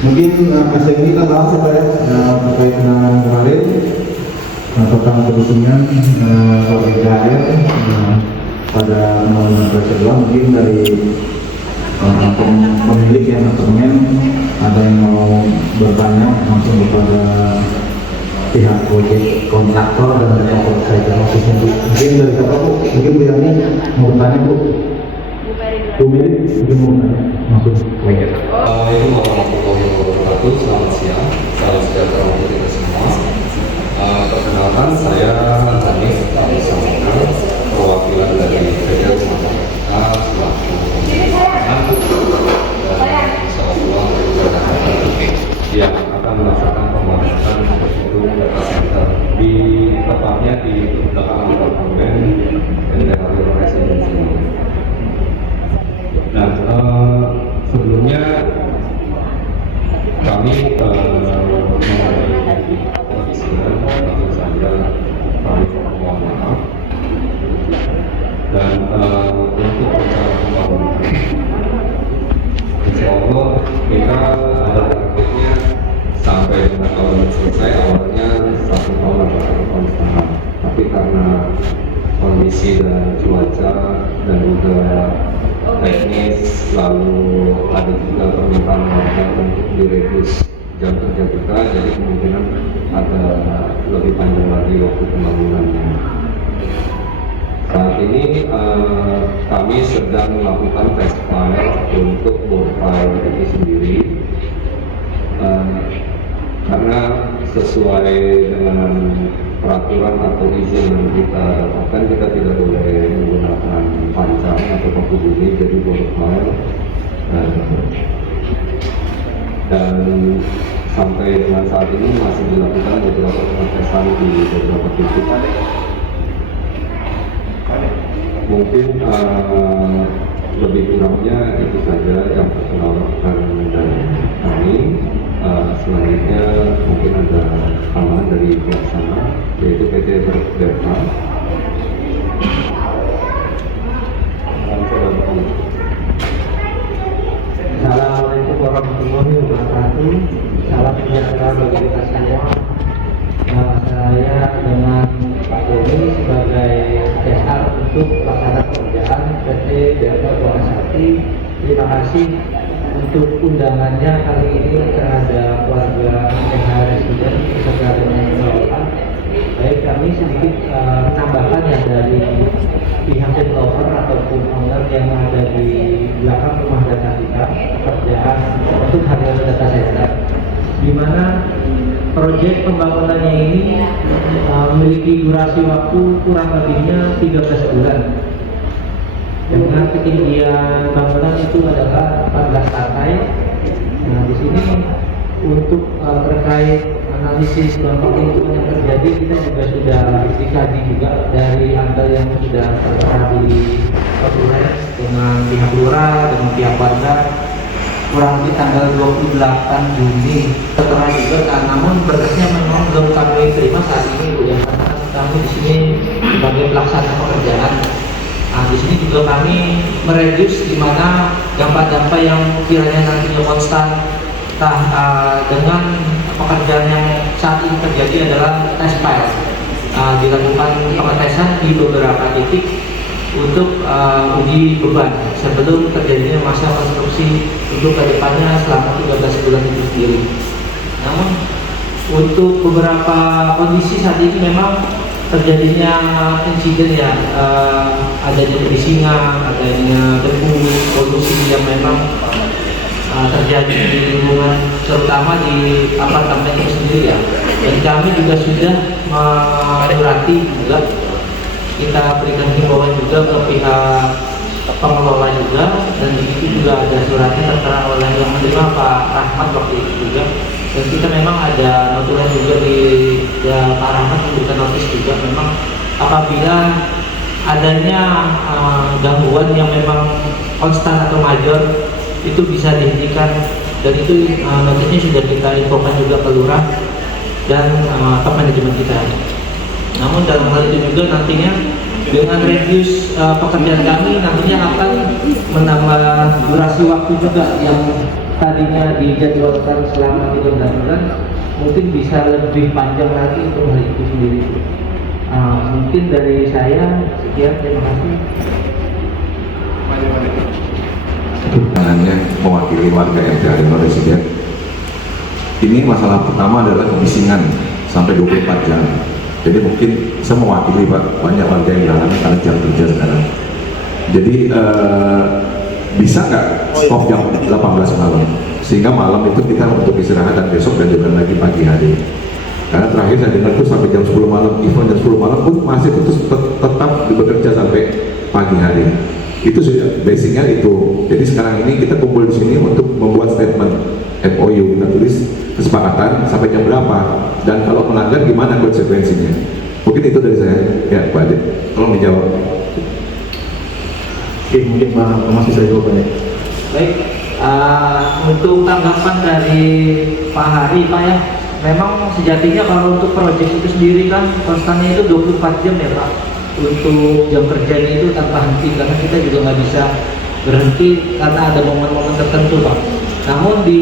Mungkin masih ini kita bahas apa ya terkait dengan kemarin tentang kerusuhan ODGHR pada undang-undang kedua. Mungkin dari pemilik ya apartemen ada yang mau bertanya langsung kepada pihak proyek kontraktor dan dari operator khususnya Bu. Mungkin dari siapa Bu? Mungkin Bu Yani mau bertanya Bu. Bu Meli mungkin mau bertanya langsung proyek. Assalamualaikum warahmatullahi wabarakatuh. Selamat siang, salam sejahtera untuk kita semua. Perkenalkan, saya Hanif Abdussalam, perwakilan dari PT Rumah Tangga selaku pembangunan dan insyaallah yang akan melaksanakan pembangunan gedung data center di tepatnya di belakang apartemen NTH Residensi. Nah, sebelumnya kami mengenai kondisinya tentu saja kami mohon maaf dan untuk rencana pembangunan insya Allah kita ada targetnya sampai dengan tahun selesai, awalnya 1 tahun atau 1 tahun setengah, tapi karena kondisi dan cuaca dan juga teknis, lalu ada juga permintaan warga untuk direduce jam kerja kita, jadi kemungkinan ada lebih panjang lagi waktu pembangunannya. Saat ini kami sedang melakukan test file untuk board file itu sendiri, karena sesuai dengan peraturan atau izin yang kita dapatkan, kita tidak boleh menggunakan pancang atau paku bumi, jadi board file dan sampai dengan saat ini masih dilakukan beberapa pengetesan di beberapa titik. Mungkin lebih kurangnya itu saja yang perkenalkan dari kami. Selanjutnya mungkin ada tambahan dari pelaksana, yaitu PT Berdepa. Assalamualaikum warahmatullahi wabarakatuh. Salam sejahtera bagi kita semua. Saya dengan Pak Doni sebagai CSR untuk pelaksana pekerjaan PT Berdepa Sakti. Terima kasih untuk undangannya kali ini terhadap warga NTH Residen beserta dengan pengelolaan. Baik, kami sedikit menambahkan ya dari pihak developer ataupun owner yang ada di belakang rumah data kita, pekerjaan untuk harga data center, di mana proyek pembangunannya ini memiliki durasi waktu kurang lebihnya 13 bulan. Dengan ketinggian bangunan itu adalah 14 lantai. Nah, di sini untuk terkait analisis dampak lingkungan yang terjadi, kita juga sudah dikaji juga dari angka yang sudah tertera di Kapolres dengan pihak lurah, dengan pihak warga, kurang lebih tanggal 28 Juni tertera juga. Namun berkasnya memang belum kami terima saat ini, Bu, ya, karena kami di sini sebagai pelaksana pekerjaan. Nah, di sini juga kami mereduce di mana dampak-dampak yang kiranya nantinya konstan. Dengan pekerjaan yang saat ini terjadi adalah test file. Dilakukan pengetesan di beberapa titik untuk uji beban sebelum terjadinya masa konstruksi untuk kedepannya selama 13 bulan itu sendiri. Namun untuk beberapa kondisi saat ini memang terjadinya insiden ya, adanya kebisingan, adanya debu, polusi yang memang terjadi di lingkungan, terutama di apartemen itu sendiri ya. Dan kami juga sudah menyurati juga, kita berikan himbauan juga ke pihak pengelola juga, dan di situ juga ada suratnya tertera oleh yang menerima Pak Rahmat waktu itu juga. Dan kita memang ada notulen juga di Pak Rahmat memberikan notis juga, memang apabila adanya gangguan yang memang konstan atau major itu bisa dihentikan, dan itu notisnya sudah kita infokan juga ke lurah dan top manajemen kita. Namun dalam hal itu juga nantinya dengan reduce pekerjaan kami nantinya akan menambah durasi waktu juga yang tadinya dijadwalkan selama 13 bulan mungkin bisa lebih panjang lagi untuk hal itu sendiri. Mungkin dari saya sekian, terima kasih. Tangannya mewakili warga RT Arema Residen. Ini masalah pertama adalah kebisingan sampai 24 jam. Jadi mungkin saya mewakili Pak, banyak warga yang jalan karena jam kerja sekarang. Jadi bisa nggak stop jam 18 malam? Sehingga malam itu kita untuk istirahat dan besok dan juga lagi pagi hari. Karena terakhir saya dengar itu sampai jam 10 malam, even jam 10 malam pun masih tetap bekerja sampai pagi hari. Itu sudah basicnya itu. Jadi sekarang ini kita kumpul di sini untuk membuat statement MOU, kita tulis kesepakatan sampai jam berapa dan kalau melanggar gimana konsekuensinya. Mungkin itu dari saya. Ya Pak Ade, tolong dijawab. Oke, mungkin Pak masih saya jawab ya. Baik, untuk tanggapan dari Pak Hari, Pak ya, memang sejatinya kalau untuk proyek itu sendiri kan konstannya itu 24 jam ya Pak, untuk jam kerjanya itu tanpa henti, karena kita juga nggak bisa berhenti karena ada momen-momen tertentu Pak. Namun di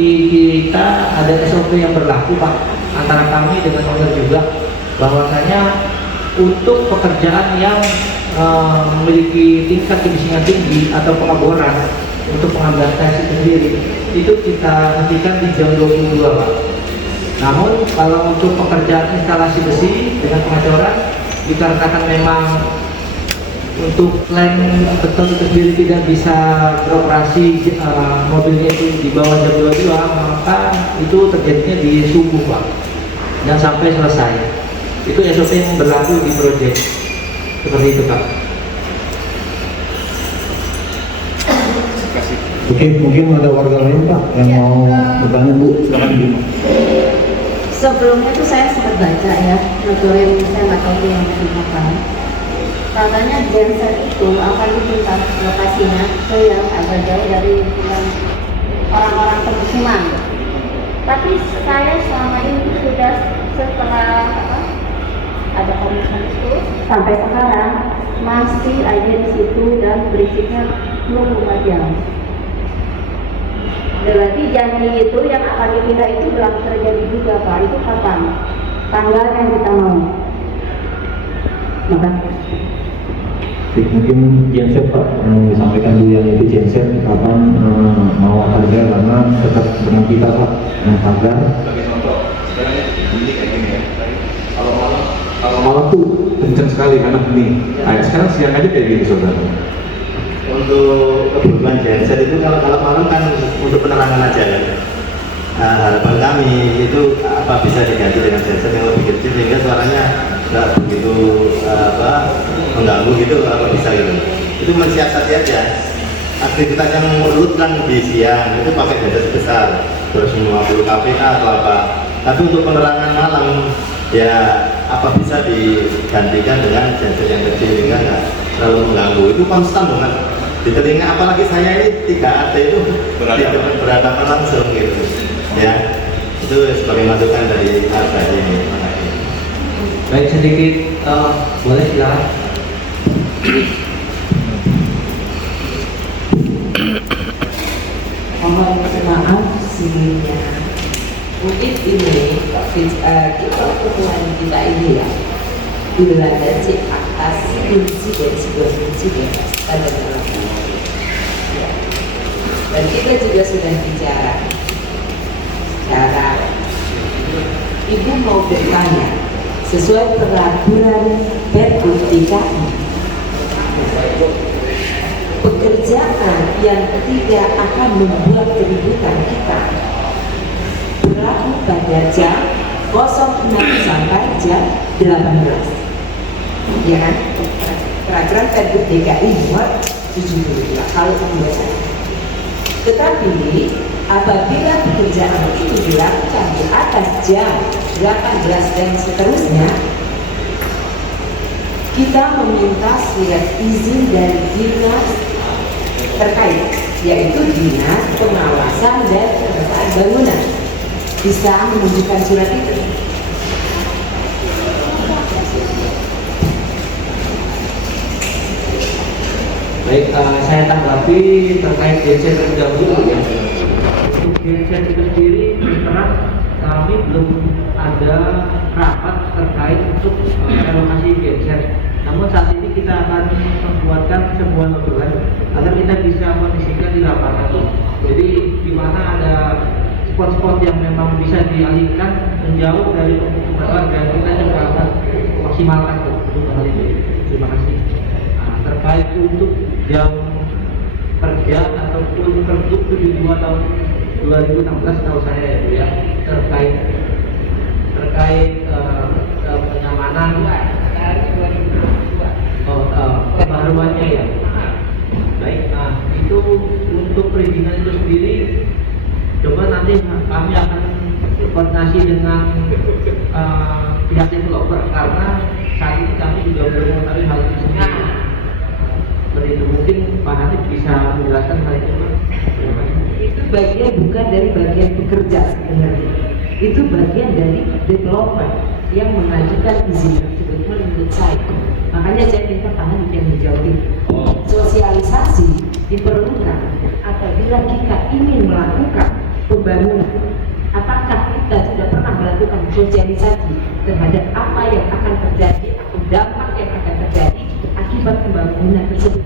kita ada SOP yang berlaku Pak, antara kami dengan owner juga, bahwasanya untuk pekerjaan yang memiliki tingkat kebisingan tinggi atau pengeboran untuk pengambilan tes itu sendiri itu kita hentikan di jam 22 Pak. Namun kalau untuk pekerjaan instalasi besi dengan pengecoran dikarenakan memang untuk lem beton itu sendiri tidak bisa beroperasi, mobilnya itu di bawah jam 22, maka itu terjadinya di subuh Pak dan sampai selesai. Itu SOP yang berlaku di proyek seperti itu Pak. Oke, mungkin ada warga lain Pak yang mau bertanya Bu, silakan Bu. Sebelumnya tuh saya sempat baca ya, yang saya nggak tahu yang dimakan. Katanya genset itu akan dipindah lokasinya ke yang agak jauh dari lingkungan orang-orang pemukiman. Tapi saya selama ini sudah setelah ada komitmen itu sampai sekarang masih aja di situ dan berisiknya 24 jam. Berarti janji itu yang akan dipindah itu belum terjadi juga Pak. Itu kapan? Tanggal yang kita mau. Makasih. Mungkin genset Pak, yang disampaikan dulu yang itu genset kapan mau harga karena tetap dengan kita Pak yang harga. Sebagai contoh, sekarang ini kayak gini ya. Kalau malam tuh kencang sekali karena hening. Nah, sekarang siang aja kayak gini saudara. Untuk kebutuhan genset itu kalau malam kan untuk penerangan aja ya. Nah, harapan kami itu apa bisa diganti dengan genset yang lebih kecil sehingga suaranya nggak begitu mengganggu gitu, kalau bisa gitu. Itu mensiasati aja. Aktivitas yang menurut kan di siang itu pakai genset sebesar 250 kPa atau apa. Tapi untuk penerangan malam ya apa bisa digantikan dengan genset yang kecil sehingga nggak terlalu mengganggu. Itu konstan banget di telinga, apalagi saya ini 3AT itu berhadapan langsung gitu ya. Itu sebagai masukan dari harga ini. Baik, sedikit boleh silakan. Mohon maaf sebelumnya. Mungkin ini kita pertemuan kita ini ya dilandasi atas insiden sebuah insiden pada dalam ya. Dan kita juga sudah bicara cara Ibu mau bertanya sesuai peraturan Pergub DKI, pekerjaan yang tidak akan membuat keributan kita berlaku pada jam 06 sampai jam 18, ya kan? Peraturan Pergub DKI nomor 72 kalau pembuatan. Tetapi apabila pekerjaan itu dilakukan di atas jam 18 dan seterusnya, kita meminta surat izin dari dinas terkait, yaitu Dinas Pengawasan dan Penataan Bangunan. Bisa menunjukkan surat itu. Baik, saya tanggapi terkait genset terlebih dahulu ya. Untuk genset itu sendiri terang kami belum ada rapat terkait untuk relokasi genset. Namun saat ini kita akan membuatkan sebuah notulen agar kita bisa mengisikan di lapangan. Jadi di mana ada spot-spot yang memang bisa dialihkan menjauh dari pemukiman dan kita juga akan maksimalkan untuk hal ini. Terima kasih. Nah, terkait untuk jam kerja ataupun Pergub 72 tahun 2016 tahu saya ya Bu ya, terkait kenyamanan pembaruannya ya. Baik, nah itu untuk perizinan itu sendiri coba nanti kami akan koordinasi dengan pihak developer karena saat ini kami juga belum mengetahui hal itu sendiri. Seperti itu mungkin Pak Hanif bisa menjelaskan hal itu. Itu bagian bukan dari bagian pekerja sebenarnya. Itu bagian dari developer yang mengajukan izin tersebut menurut saya. Makanya saya minta Pak Hanif yang menjawab itu. Sosialisasi diperlukan apabila kita ingin melakukan pembangunan. Apakah kita sudah pernah melakukan sosialisasi terhadap apa yang akan terjadi atau dampak yang akan terjadi akibat pembangunan tersebut?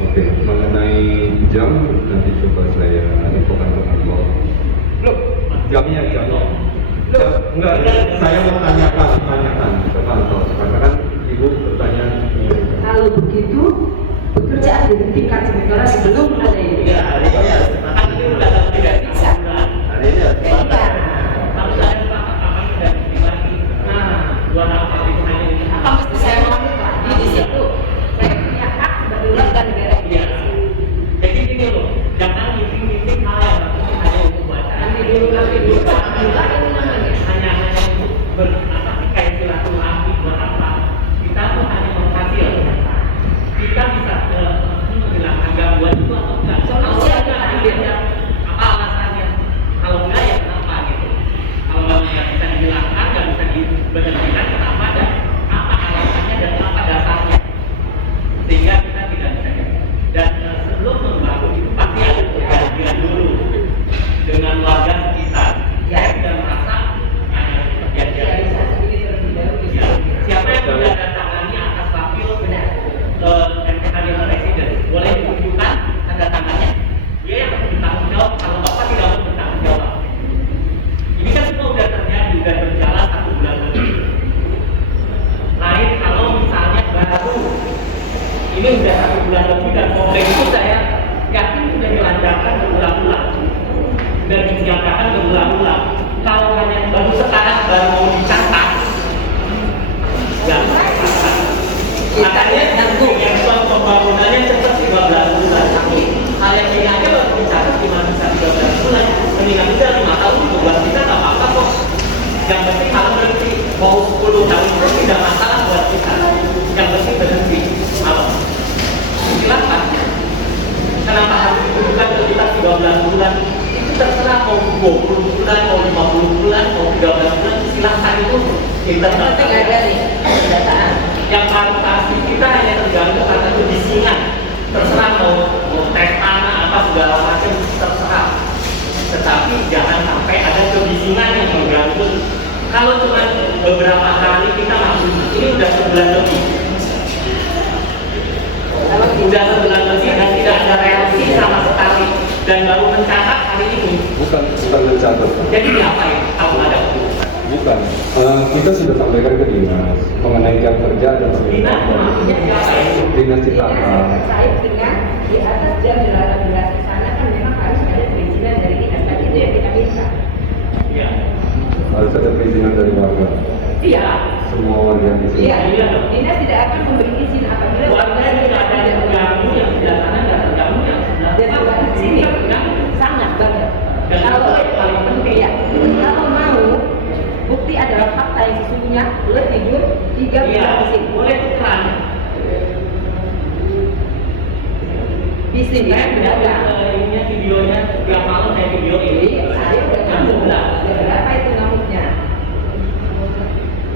Oke, mengenai jam nanti coba saya infokan ke kantor. Loh, jamnya jam. Enggak, saya mau tanyakan ke kantor karena kan ibu bertanya. Kalau begitu, pekerjaan dihentikan sementara sebelum ada ini. Ya, hari ini ya, makan ini udah tidak bisa. Hari ini ya, makan. Harus ada sepakat kapan sudah dimati. Nah, dua apa itu hanya ini. Apa mesti saya ngomong lagi di situ? Saya punya hak sebagai warga negara ini. Iya. Jadi gini loh, jangan meeting hal yang hanya untuk baca. Nanti dulu. Hanya untuk kayak silaturahmi buat apa? Kita tuh hanya menghasil. Kita bisa menghilangkan gangguan itu atau enggak? Kalau enggak akhirnya apa alasannya? Kalau enggak ya kenapa gitu? Kalau enggak bisa dihilangkan, enggak bisa diberhentikan, kenapa dan apa alasannya dan apa dasarnya? Sehingga kita tidak bisa. Dan sebelum membangun itu pasti ada perjanjian dulu dengan warga sekitar. Saya tidak merasa ada perjanjian. Ya. Siapa yang tidak tangani atas wakil MPKD Presiden boleh ditunjukkan tanda tangannya. Dia yang harus bertanggung jawab kalau Bapak tidak mau bertanggung jawab. Ini kan semua sudah terjadi, sudah berjalan 1 bulan lebih. Lain kalau misalnya baru ini sudah 1 bulan lebih dan komplek itu saya yakin sudah dilancarkan berulang-ulang dan dinyatakan berulang-ulang. Kalau hanya baru sekarang baru mau dicatat, ya makanya yang soal pembangunannya cepat 15 bulan. Tapi hal yang ini aja baru dicatat cuma bisa 13 bulan. Mendingan bisa 5 tahun juga buat kita nggak apa-apa kok. Yang penting kalau berhenti mau 10 tahun itu tidak masalah buat kita. Yang penting berhenti malam. Silakan. Kenapa harus ditujukan ke kita 13 bulan? Itu terserah mau 20 bulan, mau 50 bulan, mau 13 bulan, silakan itu kita Penting ada nih pendataan. yang plantasi kita hanya terganggu karena kebisingan. Terserah mau tes tanah apa segala macam terserah. Tetapi jangan sampai ada kebisingan yang mengganggu. Kalau cuma beberapa hari kita masuk, ini udah sebulan lebih. Udah sebulan lebih dan tidak ada reaksi sama sekali dan baru mencatat hari ini. Bukan mencatat. Jadi diapain kalau ada? Bukan. Kita sudah sampaikan ke dinas mengenai jam kerja dan Dinas maksudnya siapa itu? Dinas Cipta. Terkait dengan di atas jam 18 di sana kan memang harus ada perizinan dari dinas. Tadi itu yang kita minta. Iya. Harus ada perizinan dari warga. Iya. Semua warga di sini. Iya. Dinas tidak akan memberi izin apabila Warga tidak ada yang terganggu, yang tidak sana tidak terganggu, yang sudah dan juga di sini sangat banget. Kalau paling penting ya, kalau mau bukti adalah fakta yang sesungguhnya boleh tidur 3 bulan di sini. boleh tukeran. Di sini Saya tidak ada. ininya videonya tiap malam saya video ini. Jadi saya udah ngamuk lah. Berapa itu ngamuknya?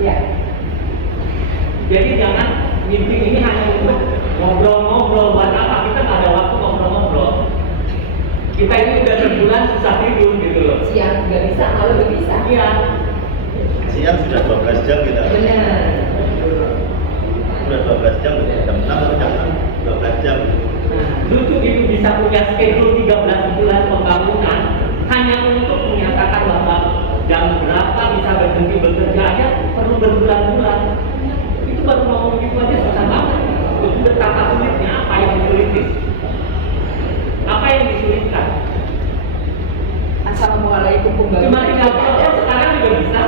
Ya. Jadi jangan meeting ini hanya untuk ngobrol-ngobrol buat apa? Kita nggak ada waktu ngobrol-ngobrol. Kita ini udah sebulan susah tidur gitu loh. Siang nggak bisa, malam nggak bisa. Iya. Siang sudah 12 jam kita. Benar. Sudah 12 jam, jam 6 atau jam 6? 12 jam. Lucu itu bisa punya schedule 13 bulan pembangunan hanya untuk menyatakan bahwa jam berapa bisa berhenti bekerja aja perlu berbulan-bulan. Itu baru ngomong gitu aja susah banget. Itu betapa sulitnya apa yang disulitin. Apa yang disulitkan? Assalamualaikum Cuma pembangunan. tinggal telepon sekarang juga bisa.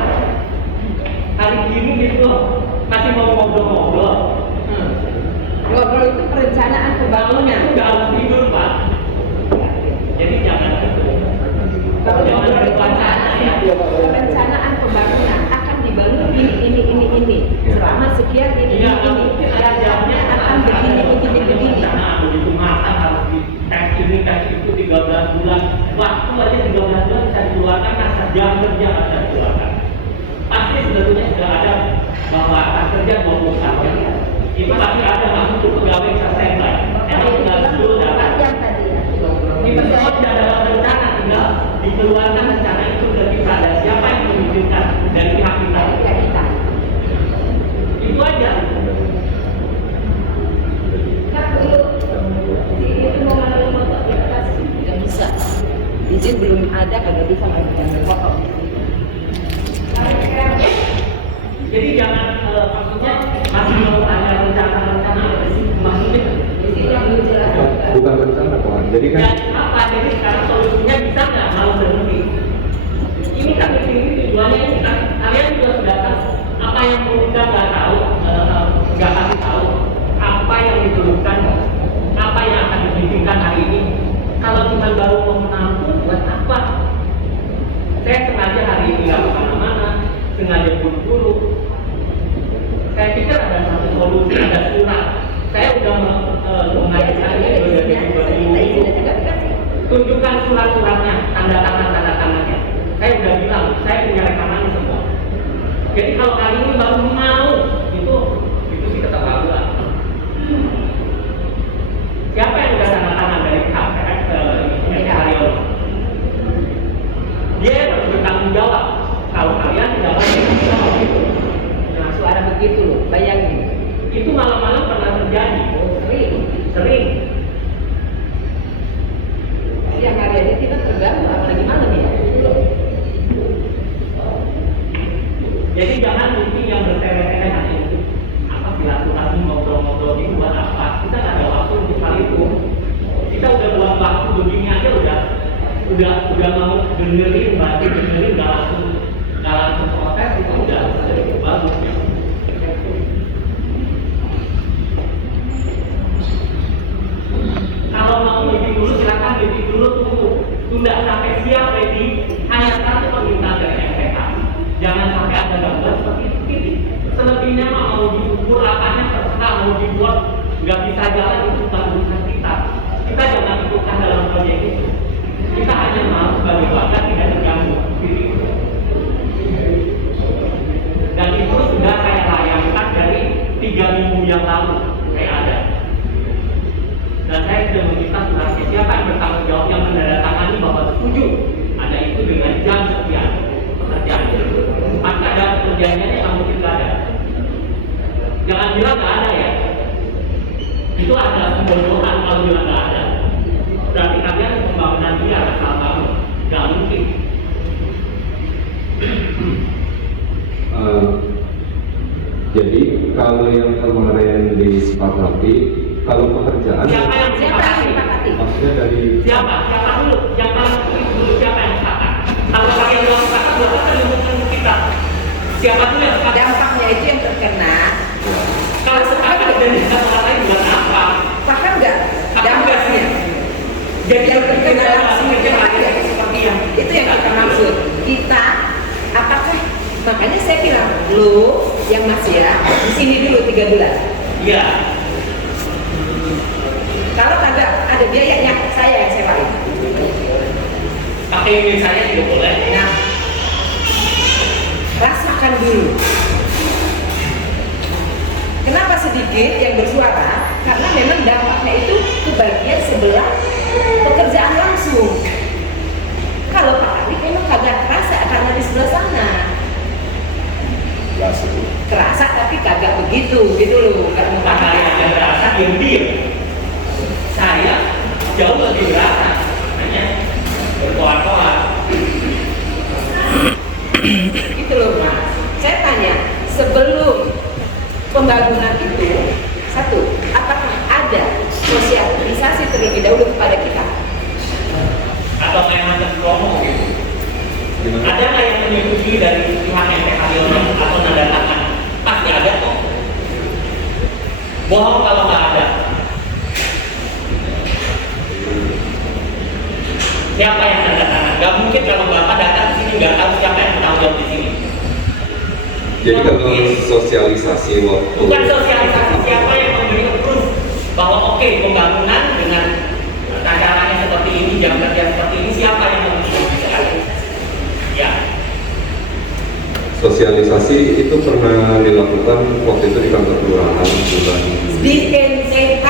Hari gini gitu loh, masih mau ngobrol-ngobrol. Ngobrol itu perencanaan pembangunan. Itu nggak harus tidur Pak. Jadi jangan gitu. Kalau Jangan ngobrol berwacana ya. perencanaan pembangunan akan dibangun ini selama sekian ini. Iya, nggak mungkin ada jamnya Akan begini. Karena begitu makan harus di tes ini tes itu 13 bulan. Waktu aja 13 bulan bisa dikeluarkan, asal jam kerja bisa dikeluarkan. Pasti sebetulnya sudah ada bahwa akan kerja 24 jam. Itu pasti ada nggak untuk pegawai bisa standby. Emang tinggal dulu datang. Yang tadi ya. Itu semua sudah dalam rencana, tinggal dikeluarkan rencana itu ke kita dan siapa yang mengizinkan dari pihak kita. Ya kita. Itu aja. Kan dulu itu mau ngambil motor di atas nggak bisa. Izin belum ada, kagak bisa ngambil motor. Jadi jangan maksudnya masih mau ada rencana apa sih maksudnya? Izin yang belum jelas. Bukan bersama Pak. Jadi kan Dan apa? Jadi sekarang solusinya bisa nggak mau berhenti? Ini kan ini tujuannya ini kan kalian juga sudah tahu apa yang kita nggak tahu, nggak kasih tahu apa yang dituliskan, apa yang akan dibimbingkan hari ini. Kalau cuma baru mau menampung buat apa? Saya sengaja hari ini nggak kemana-mana, sengaja buru-buru. Saya pikir ada satu solusi, ada surat. Saya udah mengajukan itu dari 2020. Tunjukkan surat-suratnya, tanda tangannya. Saya udah bilang, saya punya rekamannya semua. Jadi kalau kali ini baru mau, itu sih keterlaluan. Siapa yang udah tanda tangan dari pihak Haryono? Dia yang harus bertanggung jawab. Kalau kalian tidak mau bertanggung jawab itu. Nah, suara begitu loh, bayangin. Itu malam-malam pernah terjadi. Sering. Siang hari aja kita terganggu, apalagi malam ya. Jadi jangan mungkin yang bertele-tele hanya untuk apa silaturahmi ngobrol-ngobrol ini buat apa? Kita nggak ada waktu untuk hal itu. Kita udah buat waktu begini aja udah mau dengerin, berarti dengerin nggak langsung protes itu udah bagus ya. Kalau mau meeting dulu silakan meeting dulu, tunda sampai siap ready. Hanya satu permintaan dari MPK, jangan sampai ada gangguan seperti itu. Selebihnya mau diukur apanya terserah, mau dibuat nggak bisa jalan itu bukan urusan kita. Kita jangan ikutkan dalam proyek itu. Kita hanya mau sebagai warga tidak terganggu. Dan itu sudah saya layangkan dari 3 minggu yang lalu saya ada. Dan saya sudah meminta suratnya siapa yang bertanggung jawab yang menandatangani bahwa setuju ada itu dengan jam sekian pekerjaan. Maka ada pekerjaannya yang mungkin nggak ada. Jangan bilang nggak ada ya. Itu ada kebodohan kalau bilang nggak ada. Berarti kalian pembangunan dia asal bangun, nggak mungkin. Jadi kalau yang kemarin disepakati, kalau pekerjaan Siapa yang Sepakati. maksudnya dari Siapa dulu? Yang paling penting dulu siapa yang sepakat? Kalau kalian bilang sepakat, berarti kan menunjukkan kita. Siapa dulu yang sepakat? Dampaknya itu yang terkena. Kalau sepakat dan tidak mengatakan buat apa? Paham nggak dampaknya? Jadi Yang terkena berbeda langsung dengan rakyat seperti yang itu yang kita maksud. Kita apakah makanya saya bilang lo yang masih ya di sini dulu 3 bulan. Iya. Kalau kagak ada biayanya saya yang sewain. Pakai email saya juga boleh. Nah, rasakan dulu. Kenapa sedikit yang bersuara? Karena memang dampaknya itu ke bagian sebelah pekerjaan langsung. tapi kagak begitu gitu loh. Bukan saya yang berasa diam-diam. Saya jauh lebih berasa, hanya berkoar-koar. Gitu loh Mas. Saya tanya, sebelum pembangunan itu, satu, apakah ada sosialisasi terlebih dahulu kepada kita? Atau kayak macam promo gitu. Ada nggak yang menyetujui dari pihak MT Haryono atau nada tangan? Pasti ada kok. Bohong kalau nggak ada. Siapa yang nada tangan? Gak mungkin kalau Bapak datang ke sini nggak tahu siapa yang bertanggung jawab di sini. Jadi kalau sosialisasi waktu Bukan sosialisasi, siapa yang memberi approve bahwa oke, pembangunan dengan caranya seperti ini, jam kerja seperti ini, siapa yang memberi ya. sosialisasi itu pernah dilakukan waktu itu di kantor kelurahan bulan Di MTH,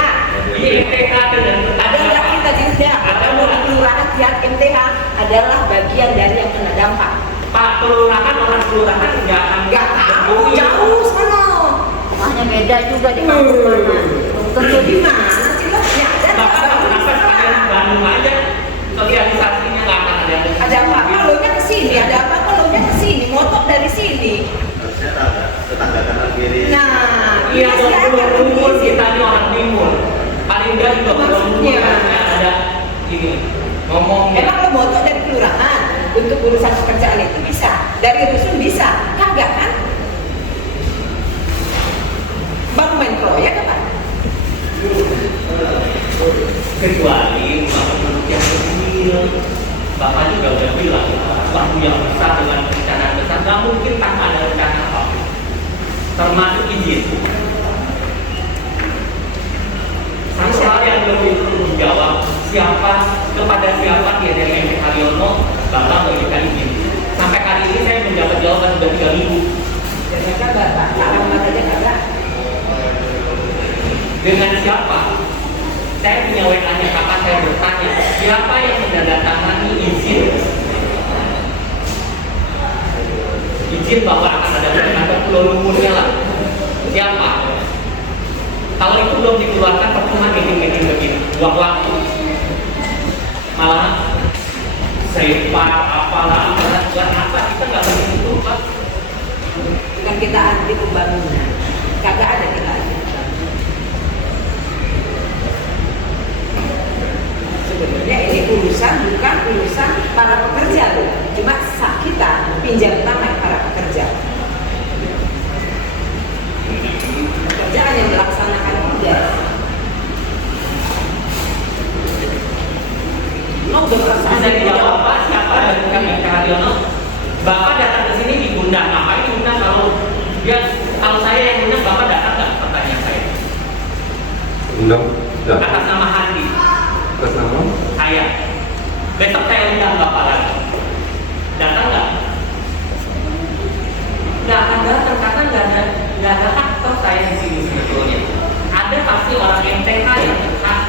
Di MTH dengan ada nggak kita tidak? Ada mau di kelurahan pihak MTH adalah bagian dari yang kena dampak. Pak kelurahan, orang kelurahan nggak Tahu jauh sana. Rumahnya beda juga di kampung mana. Tentu di mana sih lo? Ya ada. Bapak kenapa sekalian di Bandung aja sosialisasinya nggak akan ada. Ada apa-apa lo nya ke sini, ada apa-apa lo nya ke sini, motok dari sini. Harusnya tetangga kanan kiri. Nah, Iya, masih ada Pulau Lumpur begitu. kita ini orang timur. Paling nggak juga Pulau Lumpur Maksudnya? harusnya ada ini ngomongnya. Emang lo motok dari kelurahan untuk urusan pekerjaan itu bisa, dari rusun bisa, kagak kan? Baru main proyek apa? Kecuali rumah penduduk yang kecil. Bapak juga udah bilang waktu yang besar dengan rencana besar nggak mungkin tanpa ada rencana apa, termasuk izin. Satu hal yang belum dijawab, kepada siapa dia dari MT Haryono Bapak memberikan izin. Sampai hari ini saya mendapat jawaban sudah 3 minggu. Ternyata bapak alamat aja kagak. Dengan siapa? Saya punya WA-nya, kapan saya bertanya siapa yang menandatangani izin bahwa akan ada kantor Pulau Lumpurnya lah. Siapa? Kalau itu belum dikeluarkan, percuma meeting begini, buang waktu. Malah separ apalah buat apa kita nggak begitu Pak? Kan kita anti pembangunan, kagak ada kita anti. Sebenarnya ini urusan bukan urusan para pekerja loh, cuma kita pinjam tangan para pekerja. Pekerjaan yang melaksanakan tugas. Lo udah perasaan Bisa dijawab Pak, siapa dari kami Haryono? Bapak datang ke sini diundang, ngapain diundang kalau saya yang undang Bapak datang nggak? Pertanyaan saya. undang Atas nama Handi, atas nama saya. Besok saya undang Bapak lagi. Datang nggak? Nggak akan datang karena nggak ada aktor saya di sini sebetulnya. Ada pasti orang MTH yang berhak,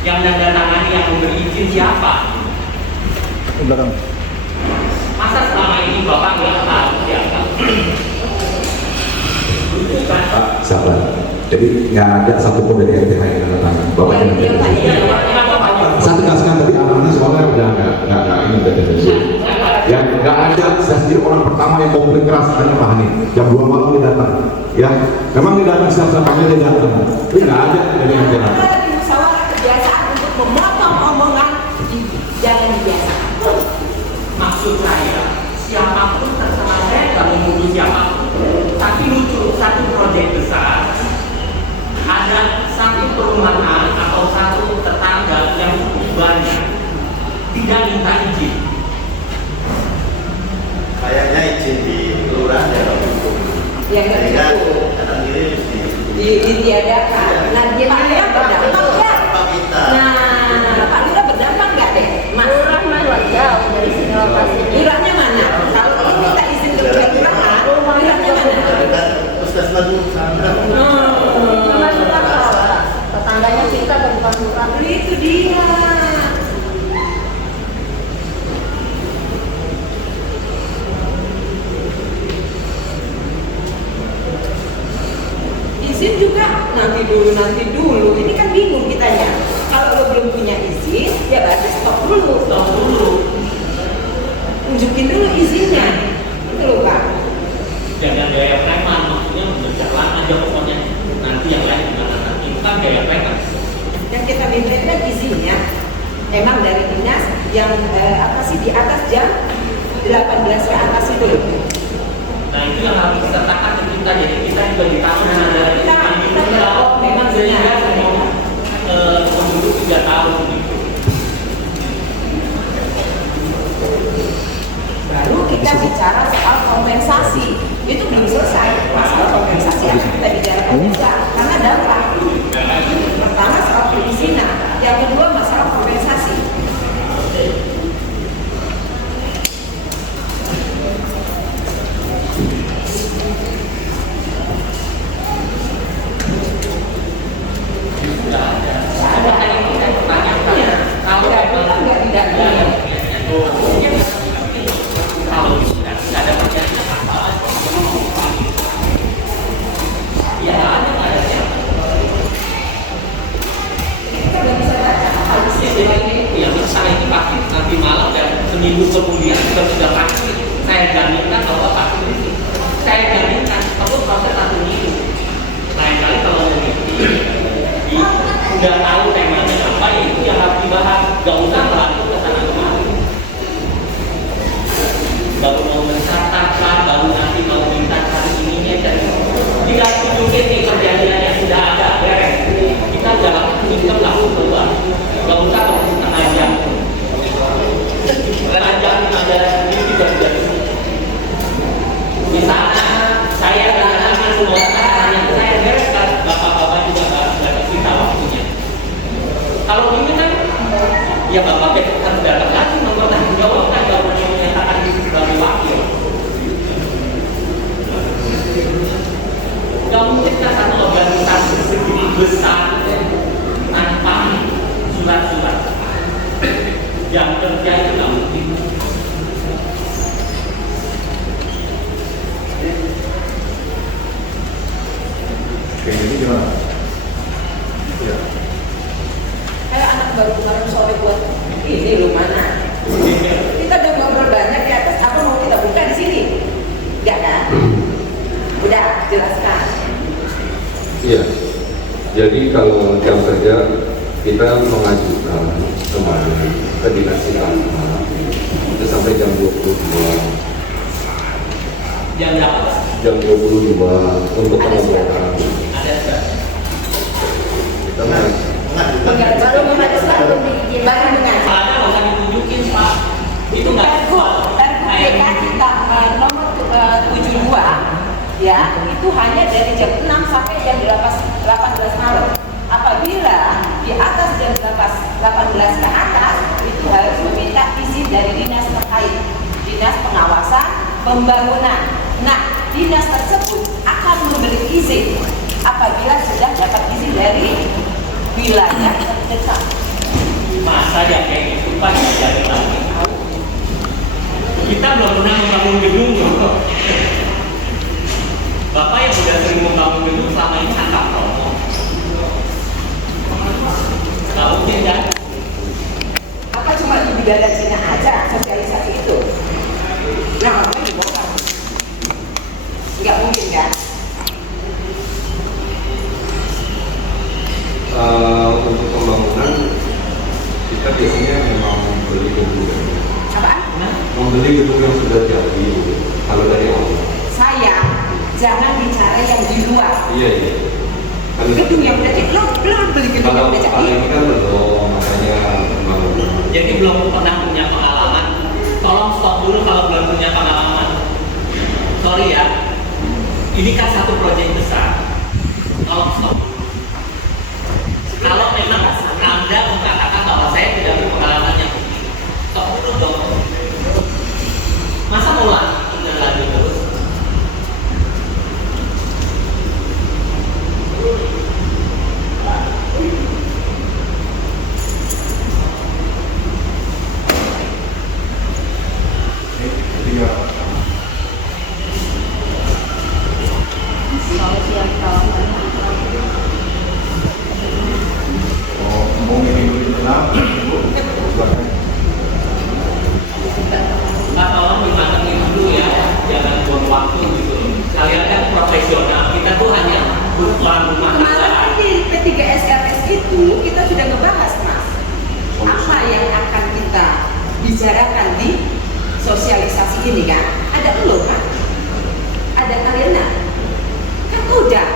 yang menandatangani, yang memberi izin siapa? belakang. Masa selama ini Bapak nggak tahu siapa? Bukan. Pak, sabar. Jadi nggak ada satupun dari RTH yang tanda tangan. Bapak yang Iya, Pak, iya. Kenapa Pak? saya tegaskan tadi amanahnya soalnya udah nggak ini udah selesai. Ya nggak ada, saya sendiri orang pertama yang komplain keras hanya Pak Hani. Jam 2 malam dia datang. Ya, memang dia datang siap-siapnya dia datang. Tapi nggak ada dari RTH. Ada di musyawarah kebiasaan untuk memotong omongan jangan dibiasakan. Maksud saya, siapapun terserah saya nggak menuduh siapapun. Tapi lucu, satu proyek besar, ada satu perumahan atau satu tetangga yang cukup banyak tidak minta izin. Kayaknya izin di kelurahan ya Pak. Yang nggak Sehingga cukup kanan kiri ditiadakan. Nah, dia Lurah berdampak nggak? Pak kita. Nah, Pak Lurah berdampak nggak deh, Mas? Lurah mah jauh dari sini lokasinya. Lurahnya mana? Kalau ini minta izin ke kelurahan, lurahnya mana? Dekat puskesmas itu sana. Cuma lurah kalah. Tetangganya kita dan bukan lurah. Itu dia. izin dulu. Ini kan bingung kitanya. Kalau lo belum punya izin, ya berarti stop dulu. Tunjukin dulu izinnya. Itu loh Pak. Jangan gaya preman, maksudnya berjalan aja pokoknya. Nanti yang lain gimana nanti. Itu kan gaya preman. Yang kita minta itu kan izinnya. Emang dari dinas yang apa sih di atas jam 18 ke atas itu loh. Nah itu yang harus disertakan ke kita, jadi kita juga ditahu ada Kita jawab memang sehingga benar. penduduk juga tahu gitu. Baru kita bicara soal kompensasi. Itu belum selesai. Masalah kompensasi yang kita bicarakan juga karena dampak. Pertama soal perizinan, yang kedua masalah kompensasi. Nanti malam dan seminggu kemudian sudah pasti saya jaminkan bahwa vaksin ini saya jaminkan perlu proses 1 minggu. Lain kali kalau udah tahu temanya apa itu yang harus dibahas, gak usah melanjut ke sana kemari. Baru mau mencatatkan, baru nanti mau minta hari ininya dan tidak tunjukin nih perjanjian yang sudah ada beres. Kita jalan sistem langsung keluar, gak usah setengah jam. Kerajaan ada ini juga jadi. Di sana saya tanyakan semua tanya ke saya beres kan, bapak-bapak juga nggak kita waktunya. Kalau ini kan, ya bapak besok harus datang lagi mempertanggungjawabkan kalau menyatakan diri sebagai wakil. Gak mungkin kan satu organisasi segini besar tanpa surat-surat. Yang kerja itu nggak mungkin. Oke, jadi gimana? Ya. Kayak anak baru kemarin sore buat ini loh mana? Kita udah ngobrol banyak di atas, apa mau kita buka di sini? Enggak kan? Udah jelaskan. Iya. Jadi kalau jam kerja kita mengajukan kemarin ke dinas agama itu sampai jam 22. Jam berapa? Jam 22 untuk pengobatan. Ada surat. Kita mengajukan. Enggak, baru ada selalu diizin baru mengajukan. Soalnya nggak usah ditunjukin Pak. Itu nggak. Pergub DKI nomor 72 ya itu hanya dari jam 6 sampai jam 18 malam. Apabila di atas jam 18 ke atas itu harus meminta izin dari dinas terkait, dinas pengawasan pembangunan. Nah, dinas tersebut akan memberi izin apabila sudah dapat izin dari wilayah terdekat. Masa ya kayak gitu Pak, jadi lagi. Kita belum pernah membangun gedung loh. Bapak yang sudah sering membangun gedung selama ini angkat promo. Nggak mungkin kan? Apa cuma di bidang Cina aja sosialisasi itu? Nah, makanya dibongkar. Nggak mungkin kan? Untuk pembangunan kita biasanya memang membeli gedung. Apaan? Membeli gedung yang sudah jadi. Kalau dari awal. Sayang, jangan bicara yang di luar. Iya iya. Gedung yang udah jadi, lo beli gedung yang Kalau udah kali jadi. ini kan belum, makanya pembangunan. Jadi belum pernah punya pengalaman. Tolong stop dulu kalau belum punya pengalaman. Sorry ya. Ini kan satu proyek besar. Tolong stop. Kalau memang Anda mengatakan bahwa saya tidak berpengalaman yang begini, stop dulu dong. Masa mau lanjut terus? Selamat siang, 10 kita sudah ngebahas Mas apa yang akan kita bicarakan di sosialisasi ini kan. Ada lo kan, ada Arena kan udah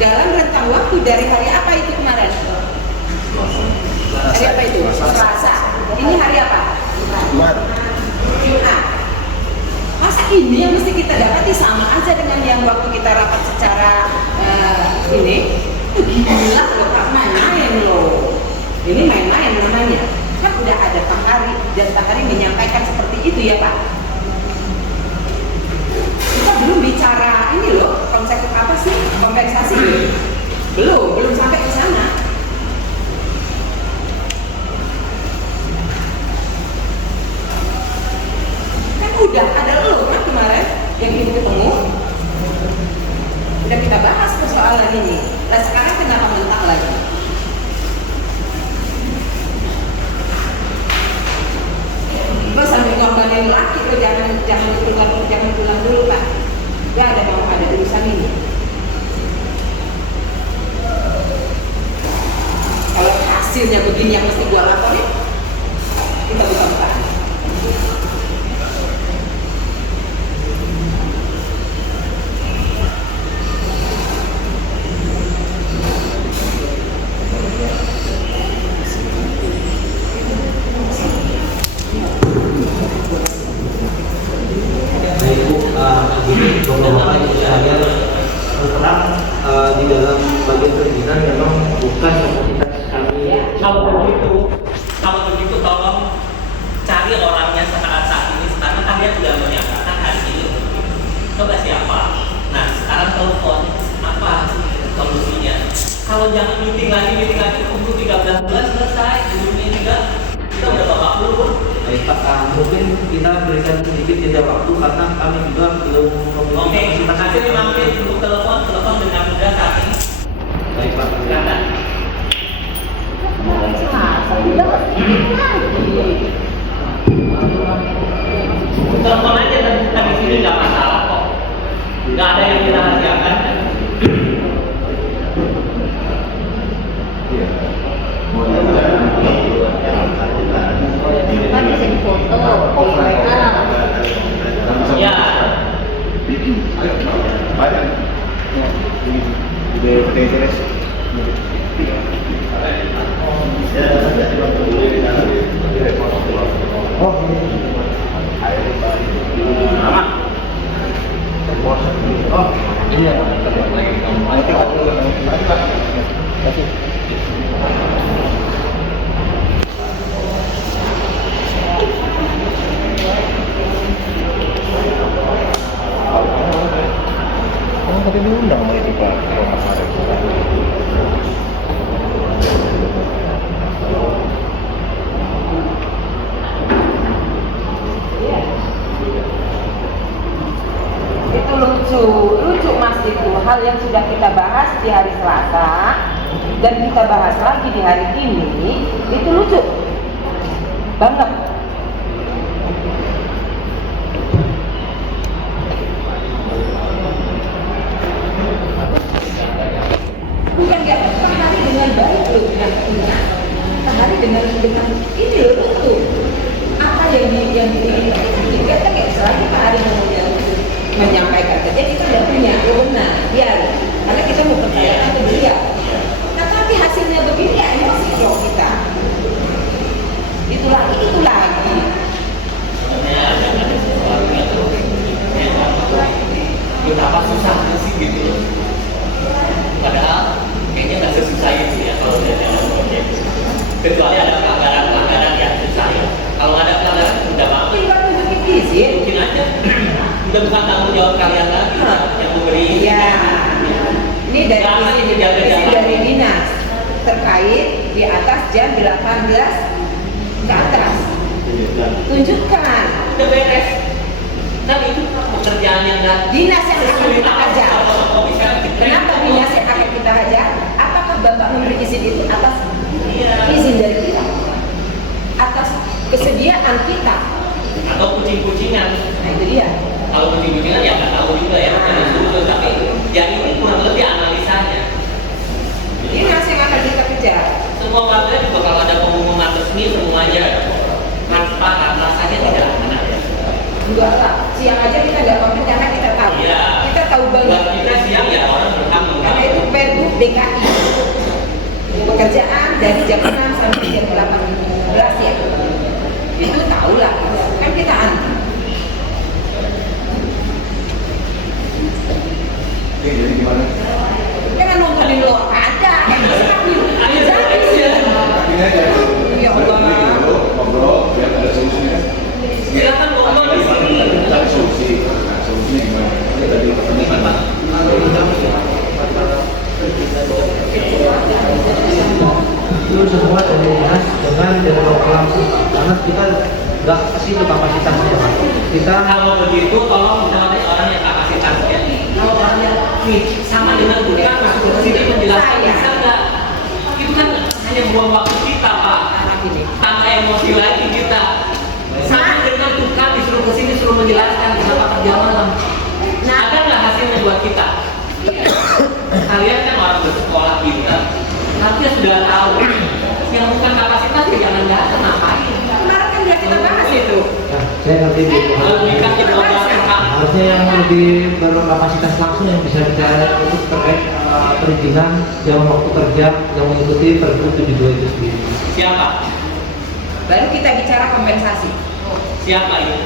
dalam rentang waktu dari hari apa itu kemarin? Hari apa itu? Selasa. Ini hari apa? Jumat. Masa ini yang mesti kita dapati sama aja dengan yang waktu kita rapat secara ini? Gila loh, Pak, main-main loh. Ini main-main namanya. Kan udah ada Pak Hari dan Pak Hari menyampaikan seperti itu ya Pak. Kita belum bicara ini loh, konsep apa sih kompensasi? Belum sampai ke sana. Kan udah ada lo kan kemarin yang ibu ketemu. Udah kita bahas persoalan ini. Nah sekarang kenapa mentah lagi? Lo sampai ngomongin laki lo jangan pulang dulu Pak. Gak ada mau ada urusan ini. Kalau hasilnya begini yang mesti gua laporin, kita buka. Beberapa saya terang di dalam bagian perizinan memang bukan komoditas kami. Kalau begitu tolong cari orangnya saat ini karena kalian sudah menyatakan hari ini. Coba siapa? Nah sekarang telepon apa solusinya? Kalau jangan meeting lagi untuk 13 bulan selesai hidupnya juga kita udah babak belur. Baik Pak, mungkin kita berikan sedikit jeda waktu karena kami juga belum Oke, kasih 5 menit untuk telepon dengan mudah saat ini. Baik Pak, Silakan. Telepon aja dan di sini nggak masalah kok. Nggak ada yang kita rahasiakan. Kan bisa difoto, Ya. Tapi diundang sama itu Pak. Itu lucu Mas itu hal yang sudah kita bahas di hari Selasa dan kita bahas lagi di hari ini itu lucu banget. Bukan nggak Pak Hari dengan baik loh dengan Pak Hari dengan ini loh tuh apa yang kita nggak bisa lagi Pak Hari menyampaikan saja kita tidak punya wewenang biar karena kita mau percayakan ke dia. Nah tapi hasilnya begini ya emosi loh kita. Itu lagi. Betapa susahnya sih gitu. Padahal kayaknya nggak sesusah itu ya kalau dia dalam proyek. Kecuali ada pelanggaran yang susah ya. Kalau ada pelanggaran udah maaf. Tinggal tunjukin izin. Mungkin aja. Udah bukan tanggung jawab kalian lagi yang memberi. Iya. Ini izin dari dinas terkait di atas jam 18 ke atas. Tunjukkan. Udah beres. Dan itu pekerjaan yang Dinas yang akan kita hajar. Kenapa dinas yang akan kita hajar? Apakah Bapak memberi izin itu atas izin dari kita? Atas kesediaan kita? atau kucing-kucingan. Nah itu dia. Kalau kucing-kucingan ya nggak tahu juga ya. Tapi yang ini kurang lebih analisanya. Ini semua warga juga kalau ada pengumuman resmi semuanya transparan, rasanya tidak akan ada. Enggak lah, siang aja kita nggak komen karena kita tahu. Iya. Kita tahu Buat banget. kita siang ya orang berhak Karena itu Pergub DKI. Pekerjaan dari jam 6 sampai jam 18 ya. Itu tahu lah, kan kita anti. Jadi gimana? Jangan nonton di luar ada. Ini aja. Ya Allah. Ngobrol biar ada solusinya. silakan ngomong di sini. Cari solusi. Nah, solusinya gimana? Tadi ketemu Itu semua terlihat dengan demokrasi karena kita nggak kasih ke kapasitasnya Pak. Kita Kalau begitu tolong mencari orang yang kapasitasnya. Kalau orang yang nih sama dengan bukan masuk ke sini menjelaskan bisa nggak? Itu kan hanya buang waktu kita Pak. Tambah emosi lagi kita. Sama dengan tukang disuruh ke sini suruh menjelaskan kenapa kerja malam. Nah, ada nggak hasilnya buat kita? Kalian kan orang bersekolah kita, harusnya sudah tahu. Yang bukan kapasitas ya jangan datang ngapain. Kemarin kan udah kita bahas itu. nah, saya ngerti Bu. Logika kita Harusnya yang lebih berkapasitas langsung yang bisa bicara itu terkait perizinan jam waktu kerja yang mengikuti Pergub 72 itu sendiri. siapa? Baru kita bicara kompensasi. Siapa itu?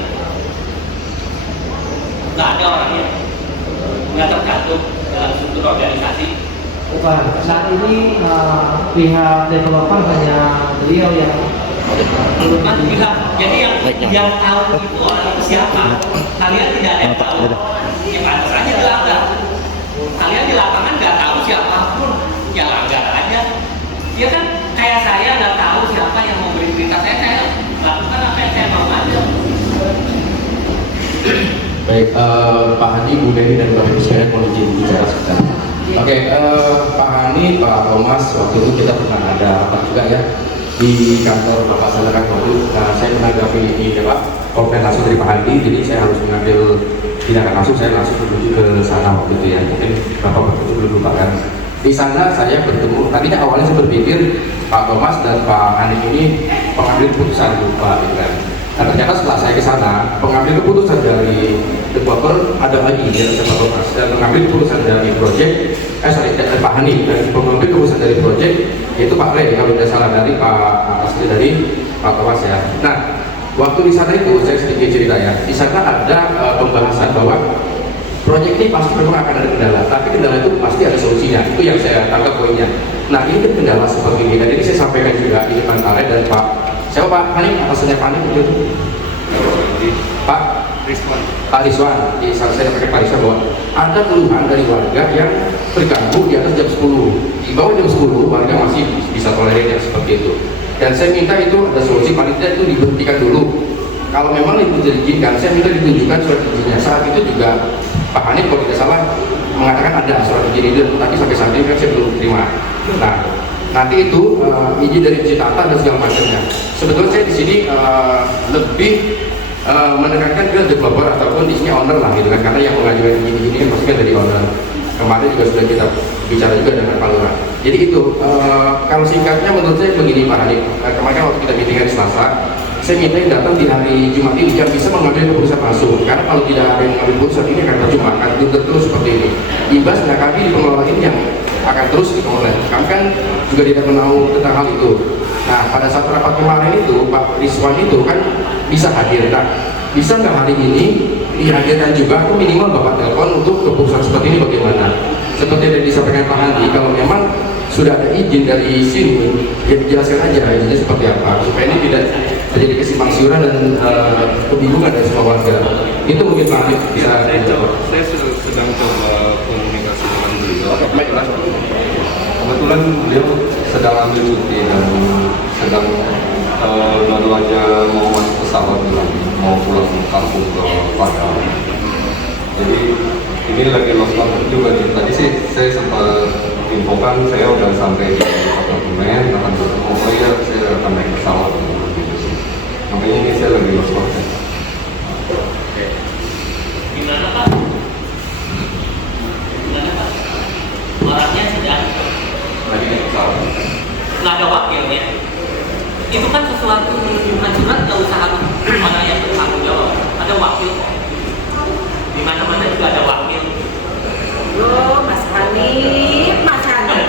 Nggak ada orangnya. Nggak tercantum dalam struktur organisasi. Bukan, saat ini pihak developer hanya beliau yang Mas bilang, jadi yang tahu itu orang itu siapa? Kalian tidak ada yang tahu. Ya pantas aja dilanggar. Kalian di lapangan nggak tahu siapapun, ya langgar aja. Ya kan kayak saya nggak tahu siapa yang mau beri perintah saya lakukan apa yang saya mau aja. Baik, Pak Hani, Bu Dewi, dan Bapak Ibu sekalian mohon izin bicara sebentar. Oke, Pak Hani, Pak Thomas, waktu itu kita pernah ada rapat juga ya di kantor Bapak saya kan waktu itu. Nah, saya menanggapi ini ya Pak, kompensasi dari Pak Hani, jadi saya harus mengambil tindakan langsung, saya langsung menuju ke sana waktu itu ya. Mungkin Bapak itu belum lupa kan. Di sana saya bertemu, tadinya awalnya saya berpikir Pak Thomas dan Pak Hani ini pengambil keputusan lupa gitu kan. Nah, ternyata setelah saya ke sana, pengambil keputusan dari developer ada lagi ya, Pak Thomas, dan pengambil keputusan dari proyek, dari Pak Hani, dan pengambil keputusan dari proyek yaitu Pak Ray, kalau tidak salah dari Pak Asli dari Pak Thomas ya. Nah, waktu di sana itu saya sedikit cerita ya, di sana ada pembahasan bahwa proyek ini pasti memang akan ada kendala, tapi kendala itu pasti ada solusinya. Itu yang saya tangkap poinnya. Nah, ini kan kendala seperti ini, dan ini saya sampaikan juga di depan Pak Ray dan Pak siapa Pak Hani, atasnya Pak Hani itu Pak Rizwan. Pak Rizwan, di saat saya pakai Pak Rizwan bahwa ada keluhan dari warga yang terganggu di atas jam 10. Di bawah jam 10 warga masih bisa tolerir yang seperti itu. Dan saya minta itu ada solusi, paling tidak itu diberhentikan dulu. Kalau memang itu diizinkan, saya minta ditunjukkan surat izinnya. Saat itu juga Pak Hani kalau tidak salah mengatakan ada surat izin itu, tapi sampai saat ini kan saya belum terima. Nah, nanti itu izin dari Citata dan segala macamnya. Sebetulnya saya di sini lebih menekankan ke developer ataupun di sini owner lah gitu kan, karena yang mengajukan izin ini kan pasti kan dari owner. Kemarin juga sudah kita bicara juga dengan Pak Lurah. Jadi itu kalau singkatnya menurut saya begini Pak Hani, kemarin waktu kita meeting hari Selasa, saya minta yang datang di hari Jumat ini yang bisa mengambil keputusan langsung, karena kalau tidak ada yang mengambil keputusan ini akan percuma, akan terus seperti ini. Imbasnya kami di pengelola ini yang akan terus dikelola. Kami kan juga tidak menahu tentang hal itu. Nah, pada saat rapat kemarin itu Pak Rizwan itu kan bisa hadir. Nah, bisa nggak hari ini dihadirkan juga atau minimal Bapak telepon untuk keputusan seperti ini bagaimana? Seperti yang disampaikan Pak Handi, kalau memang sudah ada izin dari sini, ya dijelaskan aja izinnya seperti apa, supaya ini tidak terjadi kesimpang siuran dan kebingungan dari semua warga. Itu mungkin Pak Handi bisa. Saya sedang coba komunikasi dengan beliau. Kebetulan beliau sedang ambil cuti dan sedang baru aja mau masuk pesawat lagi, mau pulang kampung ke Padang. Jadi ini lagi lost contact juga nih. Tadi sih saya sempat infokan saya udah sampai di apartemen, akan bertemu. Oh iya, saya akan naik pesawat. Makanya ini saya lagi lost contact. Gimana Pak? Gimana Pak? Orangnya sedang Lagi naik pesawat. nggak ada wakilnya. Itu kan sesuatu bukan surat, nggak usah harus orang yang bertanggung jawab. Ada wakil kok. Di mana-mana juga ada wakil. Loh, Mas Hanif, Mas Hanif.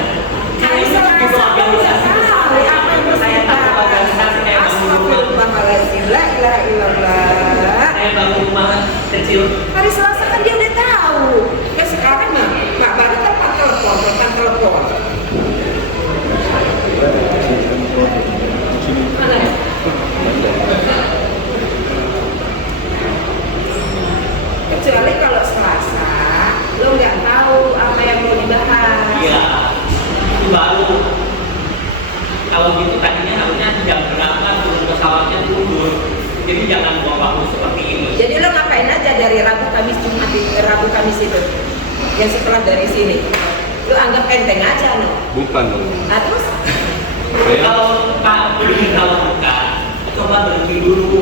Hari Selasa udah tahu apa yang mesti Saya tak organisasi kayak Astagfirullahaladzim, la ilaha illallah. saya bangun rumah kecil. Hari Selasa kan dia udah tahu. Ya sekarang mah nggak baru tempat telepon. Mana ya? Kecuali kalau Selasa, lo nggak tahu apa yang mau dibahas. Iya, itu baru. Kalau gitu tadinya harusnya jam berapa turun pesawatnya turun. Jadi jangan buang waktu seperti ini. Jadi lo ngapain aja dari Rabu Kamis Jumat Rabu Kamis itu? Yang setelah dari sini. Lo anggap enteng aja no. Bukan dong. Nah terus Kalau Pak kalau buka, coba berhenti dulu.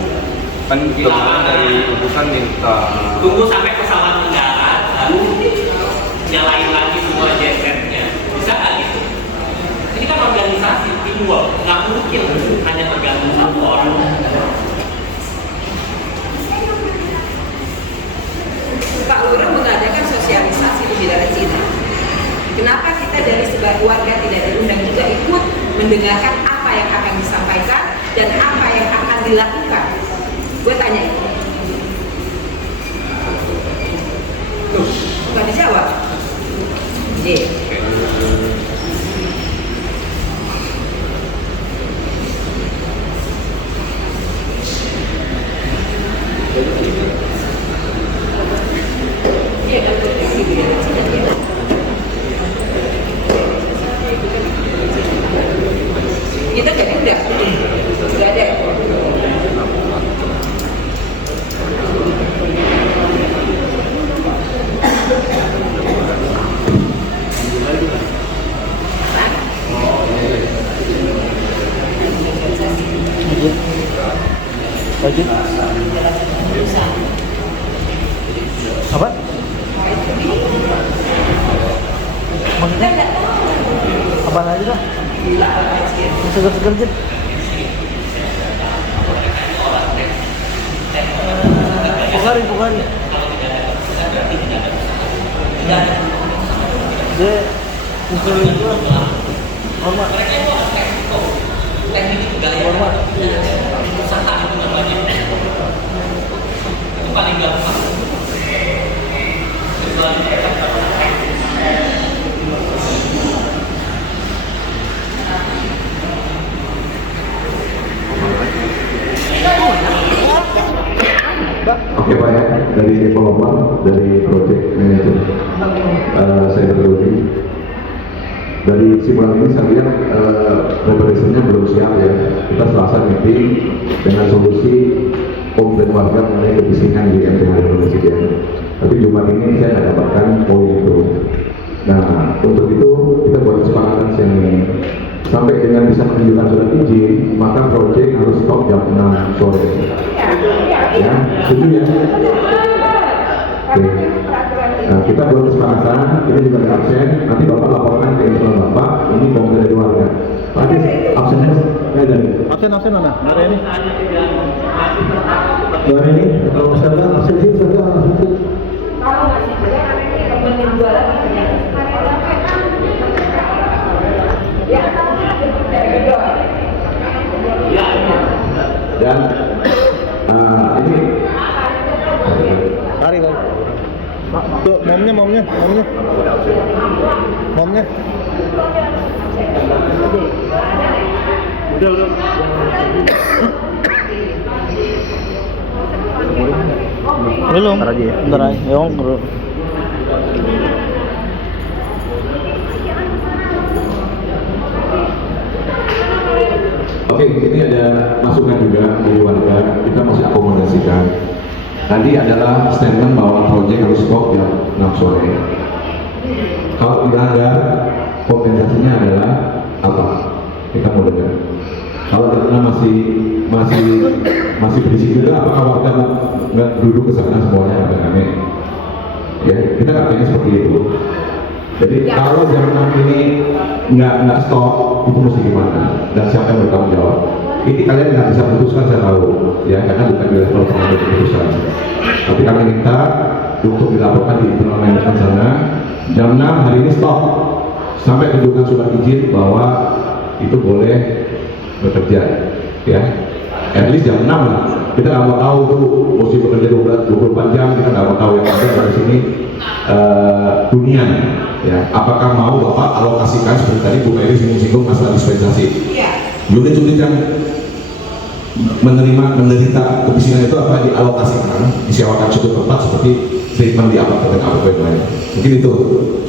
Kan kemarin dari ibu kan minta Tunggu sampai pesawat mendarat, lalu nyalain lagi semua gensetnya. Bisa nggak gitu? Ini kan organisasi teamwork, nggak mungkin hanya tergantung satu orang. Pak Lurah mengadakan sosialisasi di Bidara Cina. Kenapa kita dari sebagai warga tidak diundang juga ikut mendengarkan apa yang akan disampaikan dan apa yang akan dilakukan? Gue tanya itu. Tuh, bukan dijawab. Iya. Iya kan di Bidara Cina dia. Kita nggak diundang, nggak ada. Lanjut. Apa? Maksudnya? Apaan aja dah? Seger-seger aja. Pukari. Dia pukul itu hormat. Hormat. Usaha itu namanya. Itu paling gampang. Oke Pak ya, dari developer, dari project manager, saya berdiri. Dari simpulan ini saya lihat preparasinya belum siap ya. Kita Selasa meeting dengan solusi komplain warga mengenai kebisingan di MPH Presiden. Tapi Jumat ini saya tidak dapatkan poin itu. Nah, untuk itu kita buat kesepakatan siang ini. Sampai dengan bisa menunjukkan surat izin, maka proyek harus stop jam 6 sore. Ya, setuju ya? Oke. Nah, kita buat kesepakatan, ini juga ada absen, nanti Bapak laporkan ke internal Bapak, ini komplain dari warga. Nanti absennya ada. Absen mana? Ada ini. Hari ini, kalau misalnya absen itu saja absen. Dan ini Mari. Tuh, momnya. Udah. Belum. Ntar aja. Oke, ini ada masukan juga dari warga, kita masih akomodasikan. Tadi adalah statement bahwa proyek harus stop jam 6 sore. Kalau tidak ada, kompensasinya adalah apa? Kita mau dengar. Kalau karena masih berisik juga, apakah warga nggak duduk ke sana semuanya rame-rame? Ya, kita nggak pengen seperti itu. Jadi kalau jam 6 ini nggak stop, itu mesti gimana dan siapa yang bertanggung jawab. Ini kalian nggak bisa putuskan, saya tahu ya, karena bukan di level pengambil keputusan. Tapi kami minta untuk dilaporkan di internal manajemen sana. Jam 6 hari ini stop sampai tunjukkan surat izin bahwa itu boleh bekerja ya. At least jam 6 lah. Kita nggak mau tahu tuh mesti bekerja 24 jam, kita nggak mau tahu. Yang ada dari sini dunia ya. Apakah mau Bapak alokasikan seperti tadi Bu Mary singgung masalah dispensasi? Unit-unit yang menderita kemiskinan itu apa dialokasikan, disewakan suatu tempat seperti treatment di apartemen apa yang lain. Mungkin itu.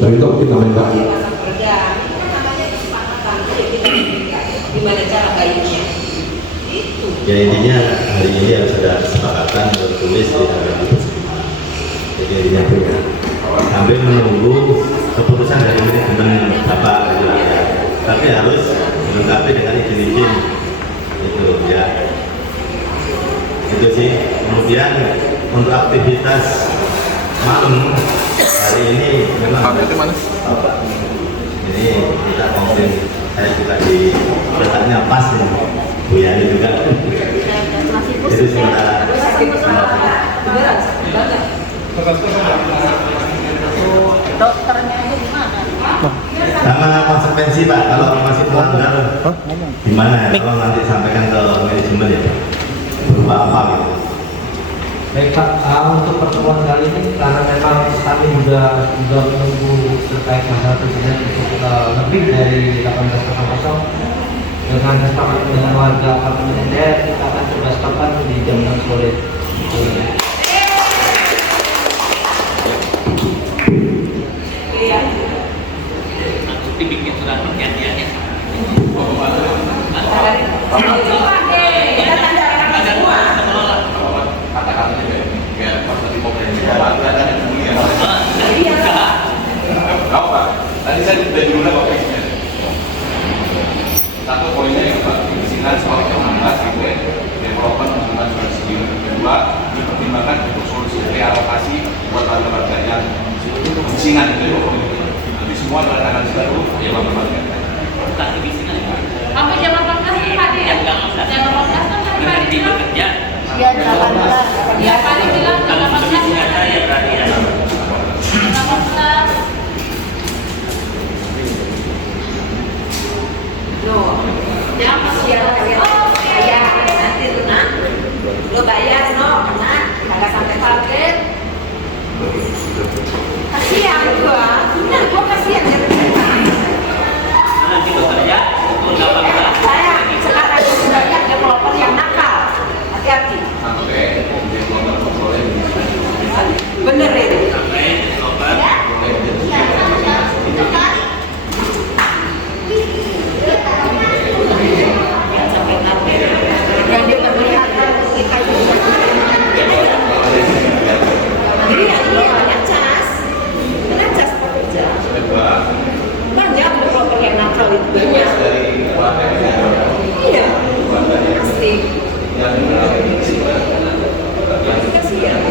Soal itu mungkin namanya Pak. Gimana cara baiknya? Itu. Ya intinya hari ini harus ada kesepakatan tertulis di dalam jadi intinya itu ya. Sambil menunggu keputusan dari manajemen Bapak gitu ya. Tapi harus dilengkapi dengan izin-izin itu ya. Itu sih. Kemudian untuk aktivitas malam hari ini memang ini kita komplain, saya juga di letaknya pas nih Bu Yani juga itu sementara Dokternya aja gimana? sama konsekuensi Pak, kalau masih melanggar gimana ya, kalau nanti sampaikan ke manajemen ya berupa apa gitu. Baik Pak, untuk pertemuan kali ini karena memang kami juga menunggu terkait masalah perizinan untuk lebih dari 18.00 dengan kesepakatan dengan warga apartemen NDR, kita akan coba stopkan di jam 6 sore. Dibikin surat perjanjiannya. Tadi saya sudah diulang Pak Presiden. Satu poinnya yang kemiskinan soal ekonomi gitu ya, developer menggunakan solusi. Kedua, dipertimbangkan untuk solusi realokasi buat warga-warga yang kemiskinan itu ya. Jadi semua adalah tangan baru ya warga-warga. Tak kemiskinan ya. Sampai jam 18 kan Pak ya? Jam 18 kan Pak Berhenti bilang. bekerja. Iya 18. Ya Pak bilang Kalau 18 kemiskinan saya berarti ya. 18. No, jangan kasihan bayar nanti tuh nak, lo bayar no, nak, kagak sampai target. Kasihan gua, bener gua kasihan ya. Nanti bekerja untuk 18. Saya sekarang banyak developer yang nakal, hati-hati. Bener itu. Sampai developer. Yang dia memperlihatkan kita juga. Iya, banyak cas pekerja. Banyak developer yang nakal itu banyak. Iya, pasti. Kasihan.